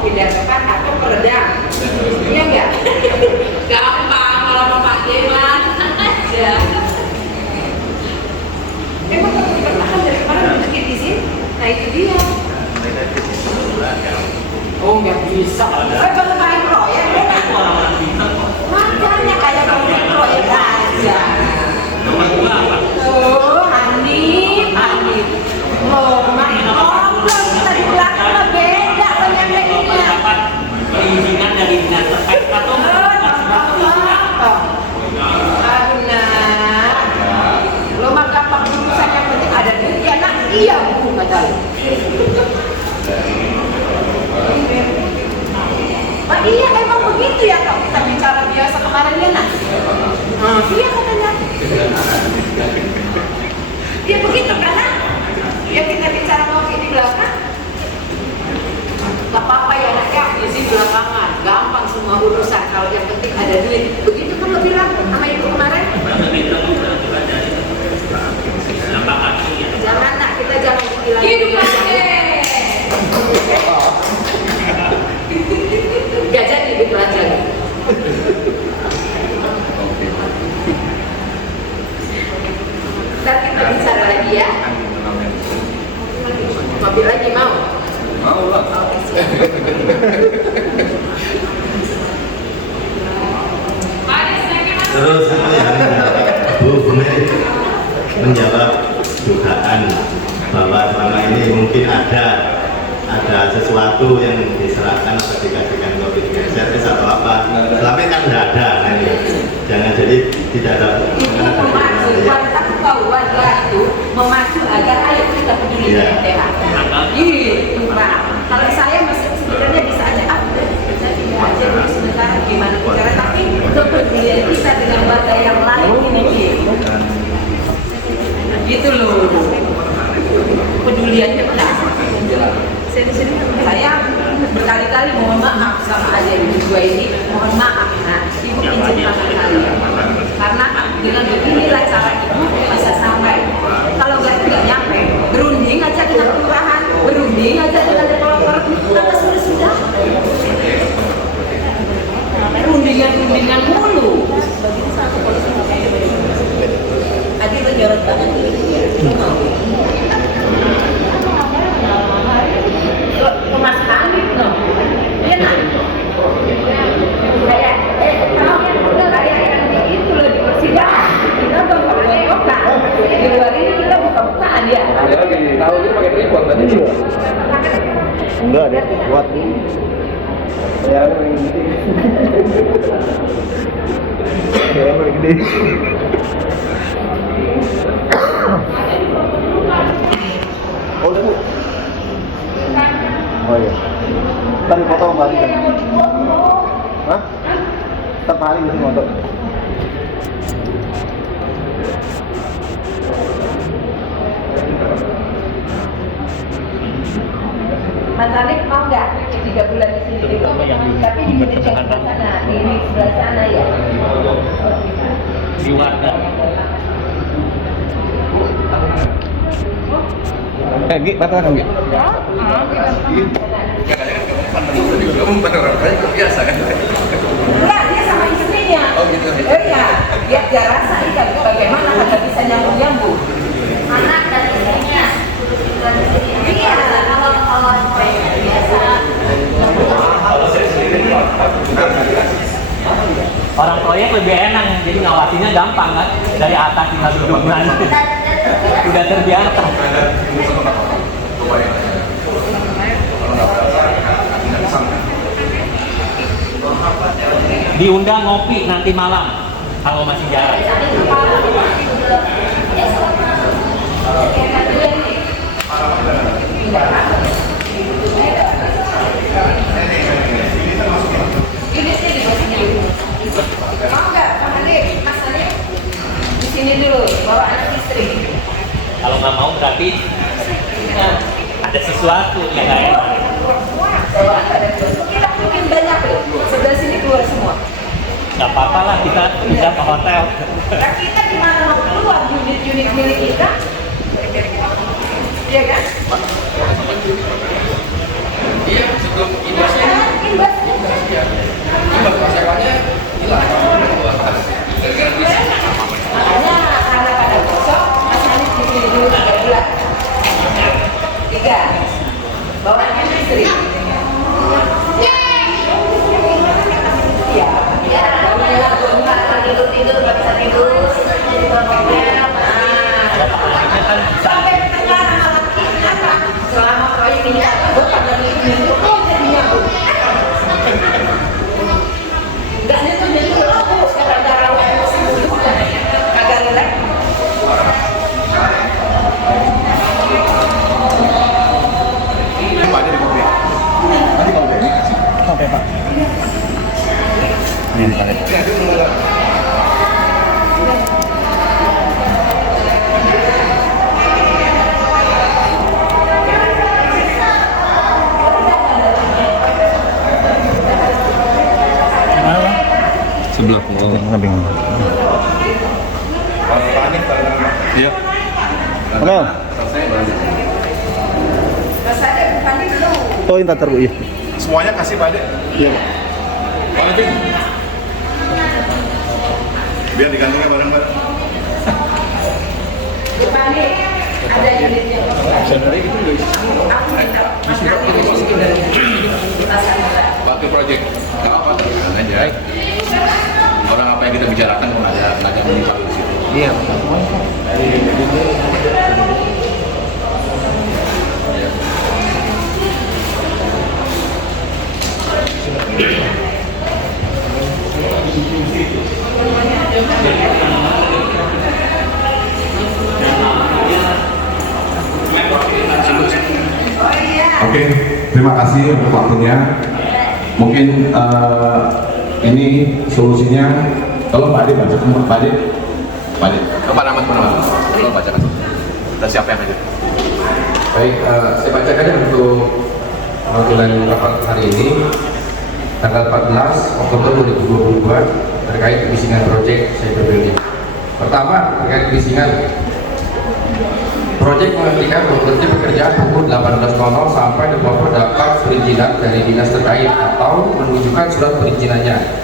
Tidak tepat atau peredam, iya nggak? Gampang kalau mau pakai mah aja. Emang kamu bertahan dari kemarin bikin izin? Nah itu dia. Oh nggak bisa. Baru main proyek kan? Makanya kayak mau main proyek aja. Nomor 2 apa? Oh Hanif. Loh, main ngobrol kita di belakang mah beda penyampaiannya. Dapat perizinan dari dinas terkait atau Benar. Lo mah gampang urusan yang penting ada duit ya nak. Iya bu kata lo. Pak iya emang begitu ya kalau kita bicara biasa kemarin ya nak. Iya katanya. Iya begitu kan nak. Ya kita bicara mau di belakang. ada duit. Begitu kamu bilang sama ibu kemarin. Jangan nak, kita jangan bilang Hidup lagi. gak jadi hidup lagi. Ntar kita bicara lagi ya. Mobil lagi mau? Mau lah. Terus yang Bu Mei menjawab dugaan bahwa selama ini mungkin ada sesuatu yang diserahkan atau dikasihkan kopi servis atau apa. Selama ini kan tidak ada, nah ini jangan jadi tidak ada. Itu memacu, aku tahu warga itu memacu agar ayo kita peduli dengan THR. Gitu Pak. Kalau saya masih sebenarnya bisa aja saya tidak aja dulu sementara gimana bicara, tapi untuk pedulian kita dengan warga yang lain ini gitu loh. Peduliannya benar. Saya berkali-kali mohon maaf sama adik ibu dua ini, mohon maaf nak, ibu pinjam tangan kalian karena dengan beginilah cara ibu bisa sampai. Kalau nggak nyampe, berunding aja dengan kelurahan, berunding aja dengan developer, karena sudah rundingan mulu. Tadi menyorot banget Mas Hanif no, enak. Kayak yang itu loh di persidangan kita buka-bukaan, di luar ini kita buka-bukaan ya. Tahu itu pakai tripod tadi. Enggak ada kuat. Ya, paling gede. Oh, udah Bu. Oh iya. Tadi foto kemarin kan? Hah? Tetap hari ini foto. Mas Alif mau nggak 3 bulan di sini dulu? Tapi di unit yang sebelah sana, di unit sebelah sana ya. Di warga. Gi, patah kan Gi? Biasa kan? Enggak, dia sama istrinya. Oh gitu. Iya, dia rasa ikan bagaimana kagak bisa nyambung-nyambung. Anak dan istrinya. Iya, Kalau biasa. Orang proyek lebih enak, jadi ngawasinnya gampang kan? Dari atas tinggal dukungan. Udah terbiasa. Diundang ngopi nanti malam kalau masih jarang. ini sih di sini. Mau nggak, Mas Alif? Mas Alif? Di sini dulu, bawa anak istri. Kalau nggak mau berarti ada sesuatu yang nggak enak. Kita mungkin banyak loh. Sebelah sini keluar semua. Nggak apa-apa lah, kita bisa ke hotel. Nah, kita gimana mau keluar unit-unit milik kita? Iya kan? Iya, sebelum imbasnya. Imbasnya. Imbas masakannya hilang. Gara-gara bisa. Makanya karena pada kosong, Mas Hanif di sini dulu 3 bulan. 3. Bawa istri. Iya. Ya, tidur nggak bisa tidur. Sampai tengah malam ini apa? Selama proyek ini gue pada nyentuh jadi nyambung. Nggak nyentuh aku sekarang cara emosi dulu kagak relax. Pak, ini kopi. Nanti kopi ini kasih. Kopi Pak. Ini Pak. Sebelah. Oh. Iya. Oke. Oh, ini tatar Bu. Iya. Semuanya kasih Pak Ade. Iya. Biar digantungnya bareng-bareng. Ada unitnya. Pakai project, nggak apa teruskan aja. Orang apa yang kita bicarakan pun ada menyingkap di situ. Iya. Oke, terima kasih untuk waktunya. Mungkin ini solusinya. Kalau Pak Ade baca, Pak Ade, Pak Ahmad kalau bacakan. Dan siapa yang hadir? Baik, saya bacakan ya untuk notulen rapat hari ini tanggal 14 Oktober 2022 terkait kebisingan proyek cyber building. Pertama, terkait kebisingan proyek menghentikan bekerja pekerjaan pukul 18.00 sampai developer dapat perizinan dari dinas terkait atau menunjukkan surat perizinannya.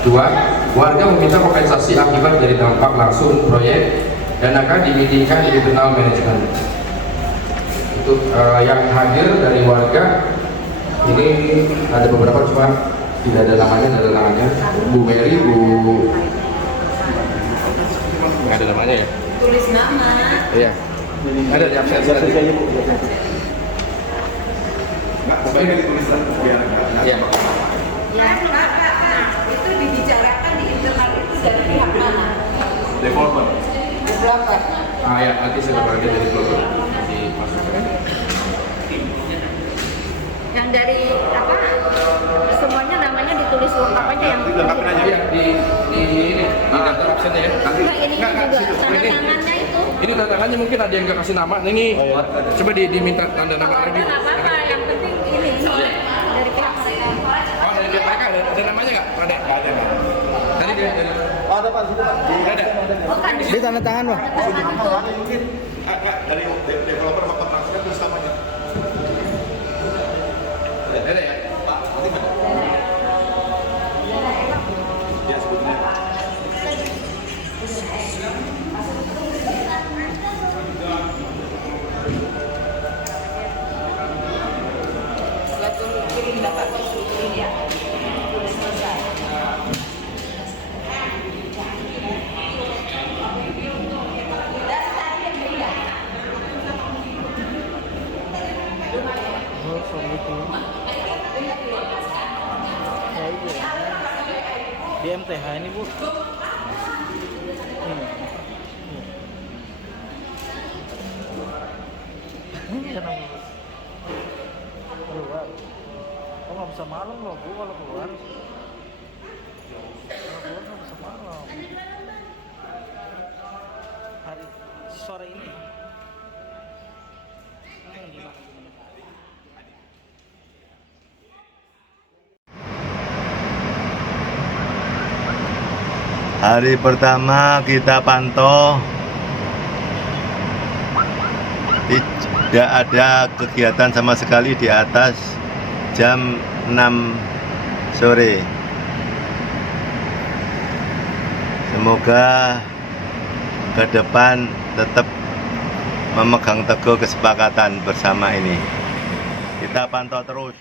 Dua, warga meminta kompensasi akibat dari dampak langsung proyek dan akan dimeetingkan di internal manajemen. Itu yang hadir dari warga ini ada beberapa, cuma tidak ada namanya, Bu Mary, Bu Nggak ada namanya ya? Tulis nama. Iya. Ada di absen tadi. Nggak, sebaiknya dituliskan biar nggak. Iya. Ya, itu dibicarakan di internal itu dari pihak mana? Developer. Developer. ya nanti sudah berada dari Bogor dimasukkan. Yang dari apa? Semuanya namanya ditulis lengkap aja yang Dilengkapin aja. Iya, di daftar absennya ya. Nanti Enggak, ini juga tanda tangannya itu. ini tanda tangannya mungkin ada yang nggak kasih nama. Nah, ini coba diminta tanda nama Kalau ada lagi. nggak apa-apa, yang penting ini dari pihak mereka. Oh, dari pihak mereka ada namanya nggak? Ada. Ada. Tadi dia ada. Ada Pak, situ Pak. Ada. Di tanda tangan, Pak. Mungkin nggak dari developer sama kontraktornya terus namanya. Ada ya? Pak, nanti mana? Ya sebetulnya. Buat kirim Bapak konstruksi ya. Sudah selesai. Di MTH ini Bu. Ini kenapa Bu? Keluar. Oh nggak bisa malam loh Bu kalau keluar. Kalau keluar nggak bisa malam. Hari sore ini. Hari pertama kita pantau tidak ada kegiatan sama sekali di atas jam 6 sore. Semoga ke depan tetap memegang teguh kesepakatan bersama ini. Kita pantau terus.